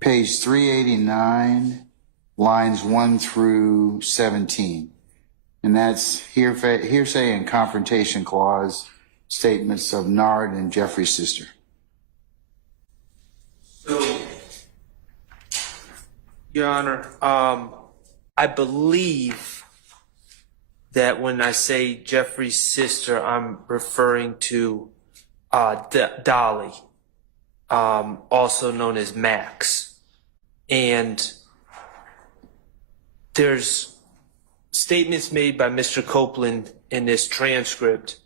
page 389, lines 1 through 17. And that's hearsay and confrontation clause statements of Nard and Jeffrey's sister. So, Your Honor, I believe that when I say Jeffrey's sister, I'm referring to Dolly, also known as Max. And there's statements made by Mr. Copeland in this transcript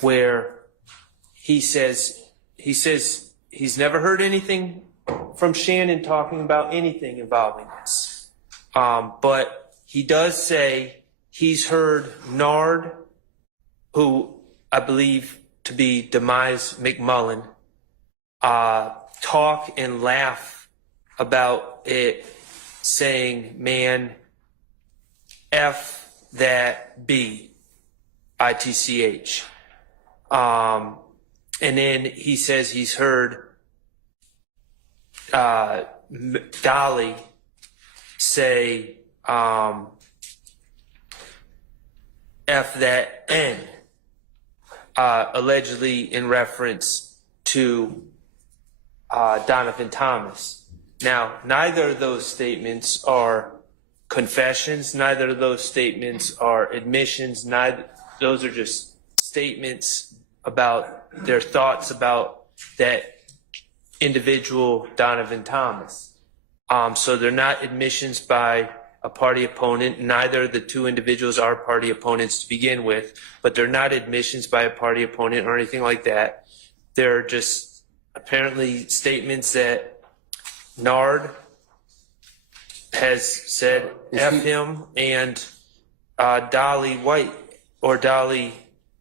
where he says he's never heard anything from Shannon talking about anything involving this. But he does say he's heard Nard, who I believe to be Demise McMullen, talk and laugh about it, saying, man, F that B, ITCH. And then he says he's heard Dolly say F that N, allegedly in reference to Donovan Thomas. Now, neither of those statements are confessions. Neither of those statements are admissions. Those are just statements about their thoughts about that individual, Donovan Thomas. So they're not admissions by a party opponent. Neither of the two individuals are party opponents to begin with, but they're not admissions by a party opponent or anything like that. They're just apparently statements that Nard has said F him, and Dolly White, or Dolly,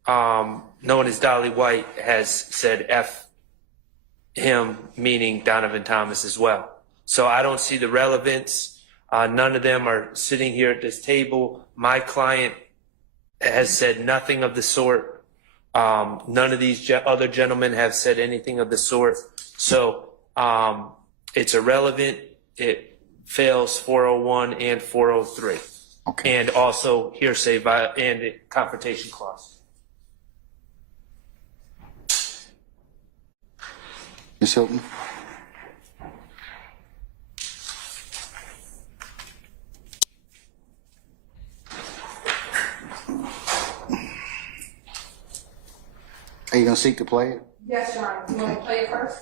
known as Dolly White, has said F him, meaning Donovan Thomas as well. So I don't see the relevance. None of them are sitting here at this table. My client has said nothing of the sort. None of these other gentlemen have said anything of the sort. So it's irrelevant. It fails 401 and 403. Okay. And also hearsay and confrontation clause. Ms. Hylton? Are you going to seek to play it? Yes, Your Honor. You want to play it first?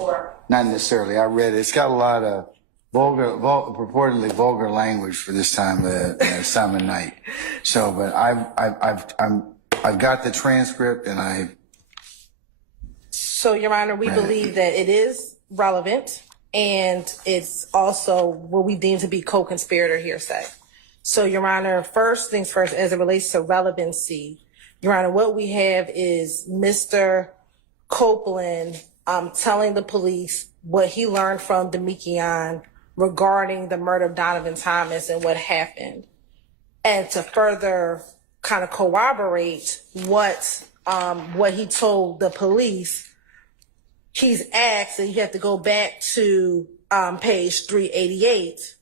Or not necessarily. I read it. It's got a lot of purportedly vulgar language for this time of night. So, but I've got the transcript, and So, Your Honor, we believe that it is relevant, and it's also what we deem to be co-conspirator hearsay. So, Your Honor, first things first, as it relates to relevancy, Your Honor, what we have is Mr. Copeland telling the police what he learned from Damekion regarding the murder of Donovan Thomas and what happened. And to further kind of corroborate what he told the police, he's asked, and you have to go back to page 388.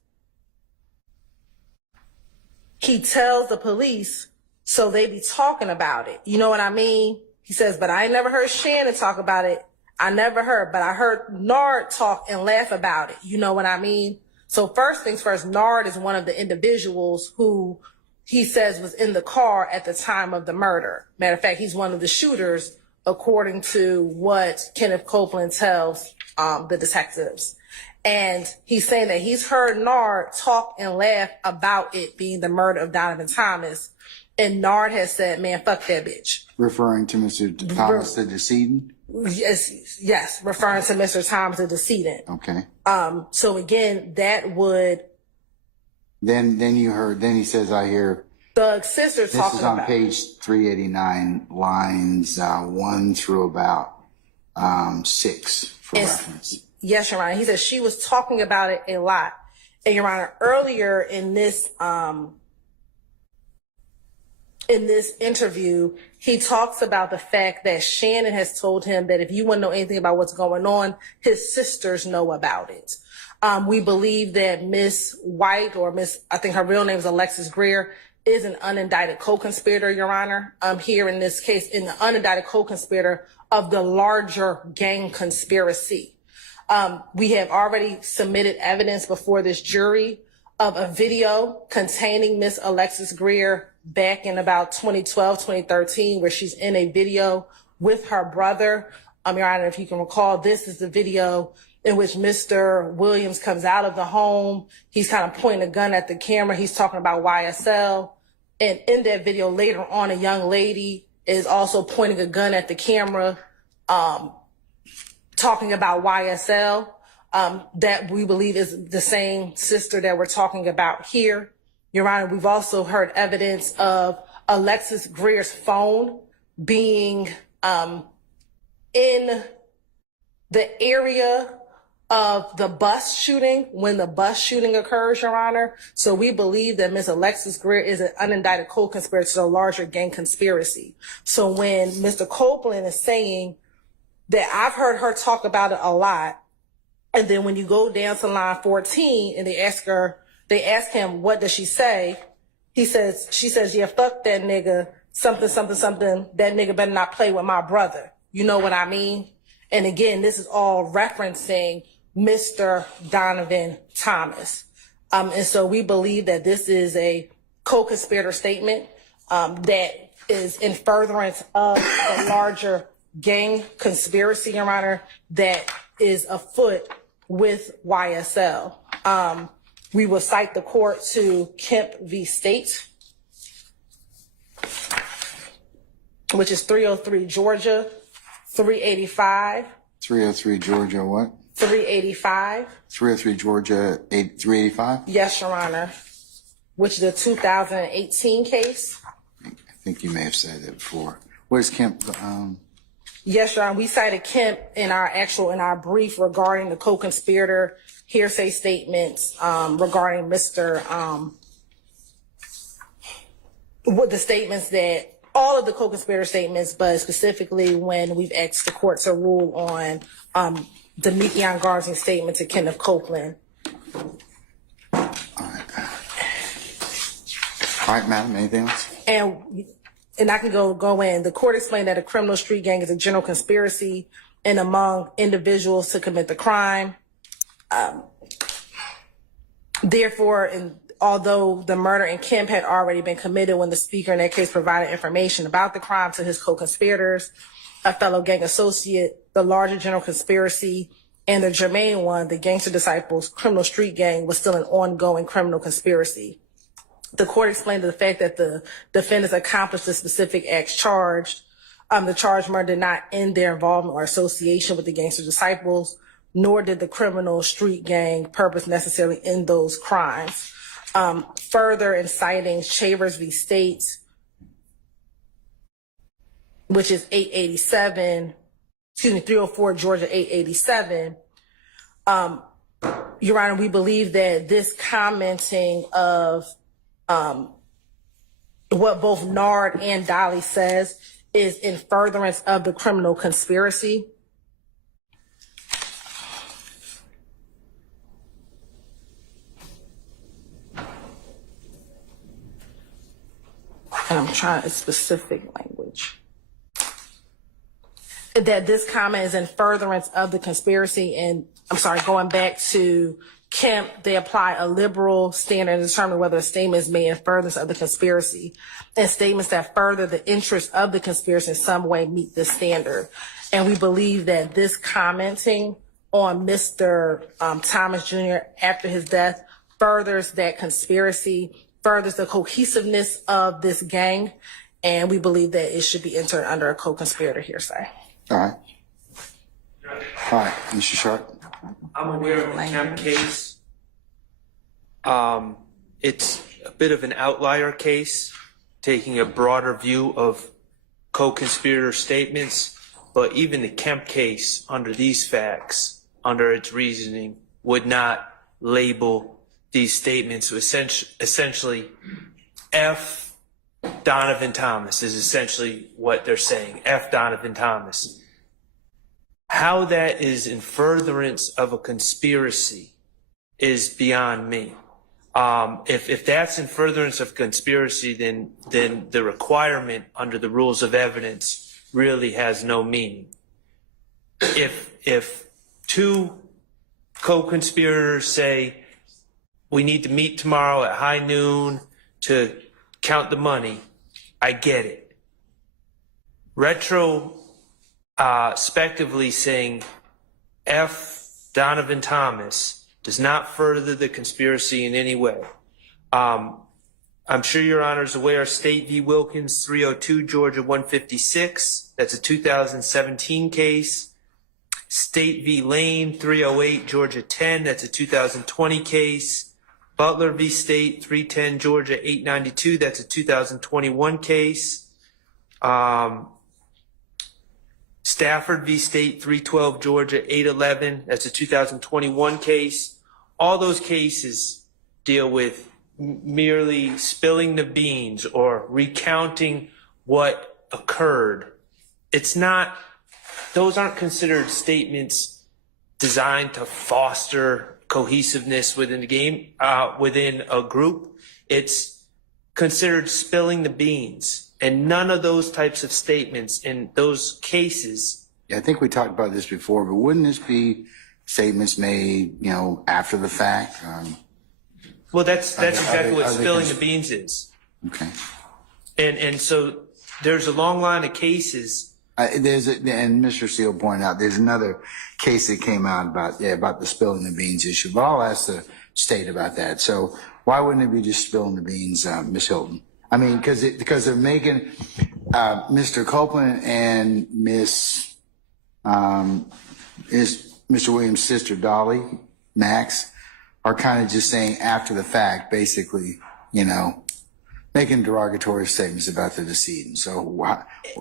He tells the police, so they be talking about it. You know what I mean? He says, but I ain't never heard Shannon talk about it. I never heard, but I heard Nard talk and laugh about it. You know what I mean? So first things first, Nard is one of the individuals who he says was in the car at the time of the murder. Matter of fact, he's one of the shooters, according to what Kenneth Copeland tells the detectives. And he's saying that he's heard Nard talk and laugh about it being the murder of Donovan Thomas. And Nard has said, man, fuck that bitch. referring to Mr. Thomas, the decedent. Yes, referring to Mr. Thomas, the decedent. Okay. So again, that would. Then he says, I hear. Thug's sister talking about. This is on page 389, lines 1 through about 6 for reference. Yes, Your Honor. He said she was talking about it a lot. And Your Honor, earlier in this in this interview, he talks about the fact that Shannon has told him that if you want to know anything about what's going on, his sisters know about it. We believe that Miss White, or Miss, I think her real name is Alexis Greer, is an unindicted co-conspirator, Your Honor. Here in this case, in the unindicted co-conspirator of the larger gang conspiracy. We have already submitted evidence before this jury of a video containing Miss Alexis Greer back in about 2012, 2013, where she's in a video with her brother. Your Honor, if you can recall, this is the video in which Mr. Williams comes out of the home. He's kind of pointing a gun at the camera. He's talking about YSL. And in that video later on, a young lady is also pointing a gun at the camera, talking about YSL, that we believe is the same sister that we're talking about here. Your Honor, we've also heard evidence of Alexis Greer's phone being in the area of the bus shooting when the bus shooting occurs, Your Honor. So we believe that Ms. Alexis Greer is an unindicted co-conspirator to the larger gang conspiracy. So when Mr. Copeland is saying that I've heard her talk about it a lot, and then when you go down to line 14 and they ask him, what does she say? She says, yeah, fuck that nigga, something, something, something. That nigga better not play with my brother. You know what I mean? And again, this is all referencing Mr. Donovan Thomas. And so we believe that this is a co-conspirator statement that is in furtherance of the larger gang conspiracy, Your Honor, that is afoot with YSL. We will cite the court to Kemp v. State, which is 303 Georgia, 385. 303 Georgia what? 385. 303 Georgia 385? Yes, Your Honor. Which is a 2018 case. I think you may have said that before. Where's Kemp? Yes, Your Honor. We cited Kemp in our brief regarding the co-conspirator hearsay statements regarding Mr. What the statements that all of the co-conspirator statements, but specifically when we've asked the court to rule on Damekion Garlington's statement to Kenneth Copeland. All right, madam, anything else? And I can go in. The court explained that a criminal street gang is a general conspiracy and among individuals to commit the crime. Therefore, although the murder in Kemp had already been committed when the speaker in that case provided information about the crime to his co-conspirators, a fellow gang associate, the larger general conspiracy, and the germane one, the Gangster Disciples criminal street gang, was still an ongoing criminal conspiracy. The court explained the fact that the defendants accomplished the specific acts charged. The charged murder did not end their involvement or association with the Gangster Disciples, nor did the criminal street gang purpose necessarily in those crimes. Further, in citing Chavers v. State, which is 304 Georgia 887, Your Honor, we believe that this commenting of what both Nard and Dolly says is in furtherance of the criminal conspiracy. And I'm trying a specific language. That this comment is in furtherance of the conspiracy. And I'm sorry, going back to Kemp, they apply a liberal standard to determine whether a statement is made in furtherance of the conspiracy. And statements that further the interest of the conspiracy in some way meet this standard. And we believe that this commenting on Mr. Thomas Jr. after his death furthers that conspiracy, furthers the cohesiveness of this gang, and we believe that it should be entered under a co-conspirator hearsay. All right. All right, Mr. Schardt. I'm aware of the Kemp case. It's a bit of an outlier case, taking a broader view of co-conspirator statements, but even the Kemp case, under these facts, under its reasoning, would not label these statements essentially F Donovan Thomas is essentially what they're saying. F Donovan Thomas. How that is in furtherance of a conspiracy is beyond me. If that's in furtherance of conspiracy, then the requirement under the rules of evidence really has no meaning. If two co-conspirators say we need to meet tomorrow at high noon to count the money, I get it. Retrospectively saying F Donovan Thomas does not further the conspiracy in any way. I'm sure your honors aware of State v. Wilkins, 302 Georgia 156. That's a 2017 case. State v. Lane, 308 Georgia 10. That's a 2020 case. Butler v. State, 310 Georgia 892. That's a 2021 case. Stafford v. State, 312 Georgia 811. That's a 2021 case. All those cases deal with merely spilling the beans or recounting what occurred. It's not, those aren't considered statements designed to foster cohesiveness within the game, within a group. It's considered spilling the beans, and none of those types of statements in those cases. Yeah, I think we talked about this before, but wouldn't this be statements made, after the fact? Well, that's exactly what spilling the beans is. Okay. And so there's a long line of cases. And Mr. Steele pointed out there's another case that came out about the spilling the beans issue. But I'll ask the state about that. So why wouldn't it be just spilling the beans, Ms. Hylton? I mean, because they're making Mr. Copeland and Mr. Williams' sister Dolly, Max, are kind of just saying after the fact, basically, making derogatory statements about the decedent. So,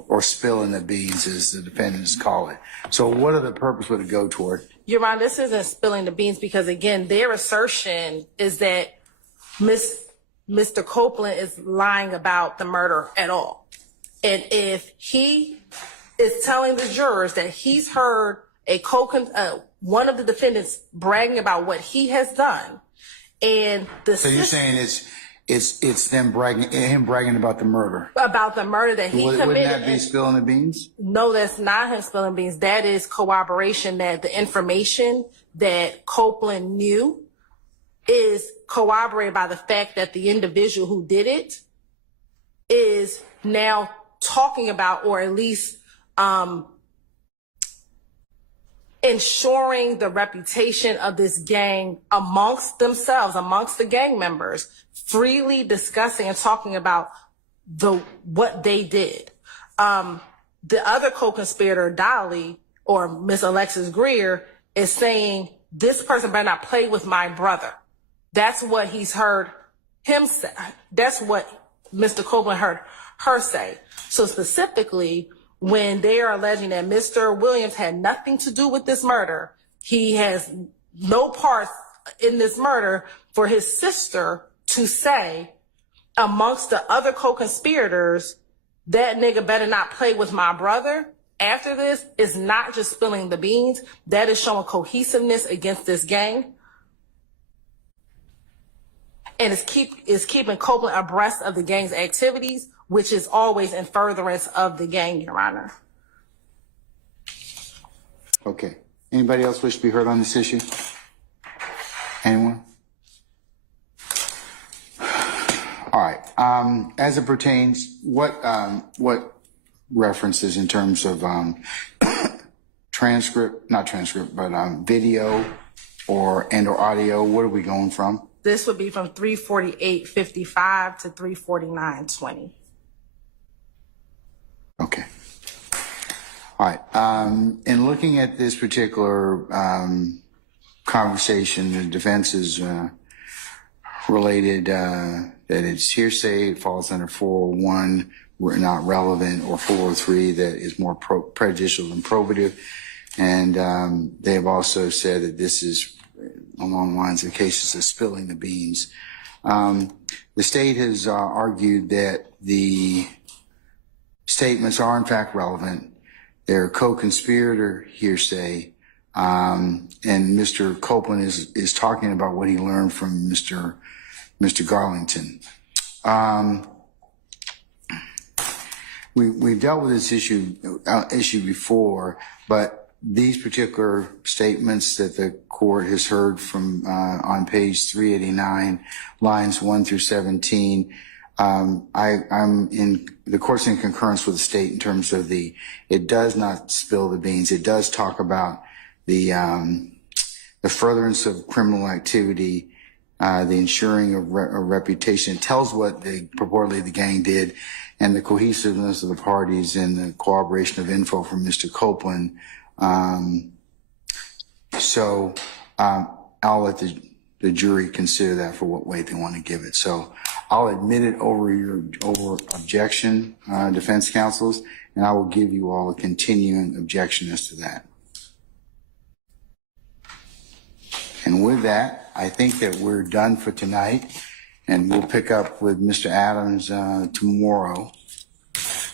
or spilling the beans, as the defendants call it. So, what other purpose would it go toward? Your Honor, this isn't spilling the beans because, again, their assertion is that Mr. Copeland is lying about the murder at all. And if he is telling the jurors that he's heard one of the defendants bragging about what he has done, and so you're saying it's him bragging about the murder that he committed. Wouldn't that be spilling the beans? No, that's not him spilling beans. That is corroboration that the information that Copeland knew is corroborated by the fact that the individual who did it is now talking about, or at least ensuring the reputation of this gang amongst themselves, amongst the gang members, freely discussing and talking about what they did. The other co-conspirator, Dolly, or Miss Alexis Greer, is saying, this person better not play with my brother. That's what he's heard him say. That's what Mr. Copeland heard her say. So specifically, when they are alleging that Mr. Williams had nothing to do with this murder, he has no part in this murder, for his sister to say amongst the other co-conspirators, that nigga better not play with my brother, after this, is not just spilling the beans. That is showing cohesiveness against this gang. And it's keeping Copeland abreast of the gang's activities, which is always in furtherance of the gang, Your Honor. Okay. Anybody else wish to be heard on this issue? Anyone? All right. As it pertains, what references in terms of video or audio, what are we going from? This would be from 348.55 to 349.20. Okay. All right. In looking at this particular conversation, the defense is related that it's hearsay, it falls under 401, we're not relevant, or 403, that is more prejudicial than probative. And they have also said that this is along the lines of cases of spilling the beans. The state has argued that the statements are in fact relevant. They're co-conspirator hearsay. And Mr. Copeland is talking about what he learned from Mr. Garlington. We've dealt with this issue before, but these particular statements that the court has heard from on page 389, lines 1 through 17, the court's in concurrence with the state in terms of it does not spill the beans. It does talk about the furtherance of criminal activity, the ensuring of reputation. It tells what purportedly the gang did, and the cohesiveness of the parties and the corroboration of info from Mr. Copeland. I'll let the jury consider that for what weight they want to give it. So I'll admit it over objection, defense counsels, and I will give you all a continuing objection as to that. And with that, I think that we're done for tonight, and we'll pick up with Mr. Adams tomorrow.